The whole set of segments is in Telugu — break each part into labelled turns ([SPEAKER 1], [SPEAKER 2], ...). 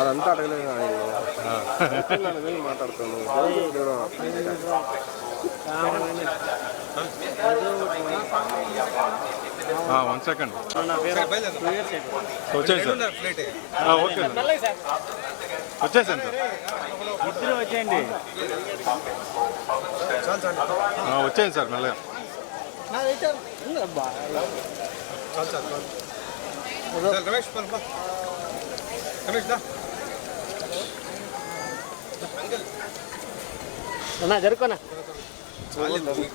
[SPEAKER 1] అదంతా అడగలేదు ఆయన మాట్లాడుతాను
[SPEAKER 2] వన్ సెకండ్ వచ్చేది సార్ ఓకే వచ్చేసాను సార్ ఇద్దరు వచ్చేయండి వచ్చేయండి సార్ మెల్లగా రమేష్ రమేష్ దా అన్నా జరుకోనా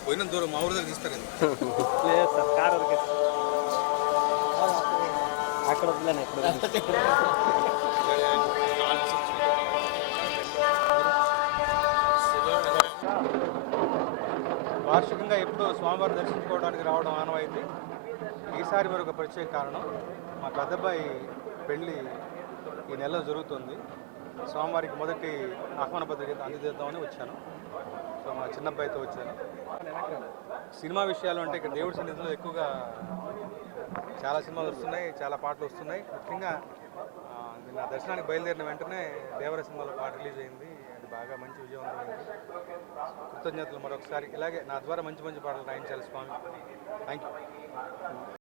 [SPEAKER 2] పోయిన దూరం మా ఊరి దగ్గర తీస్తారు
[SPEAKER 3] అక్కడ
[SPEAKER 4] వార్షికంగా ఎప్పుడు స్వామివారిని దర్శించుకోవడానికి రావడం ఆనవాయితీ ఈసారి మరొక ప్రత్యేక కారణం మా పెద్దబ్బాయి పెళ్ళి ఈ నెలలో జరుగుతుంది స్వామివారికి మొదటి ఆహ్వాన పత్రిక అందజేద్దామని వచ్చాను సో మా చిన్నబ్బాయితో వచ్చాను సినిమా విషయాలు అంటే ఇక్కడ దేవుడి సన్నిధిలో ఎక్కువగా చాలా సినిమాలు వస్తున్నాయి చాలా పాటలు వస్తున్నాయి ముఖ్యంగా నిన్న దర్శనానికి బయలుదేరిన వెంటనే దేవర సినిమాలో పాట రిలీజ్ అయింది అది బాగా మంచి విజయవంతమైంది కృతజ్ఞతలు మరొకసారి ఇలాగే నా ద్వారా మంచి మంచి పాటలు రాయించాలి స్వామి థ్యాంక్ యూ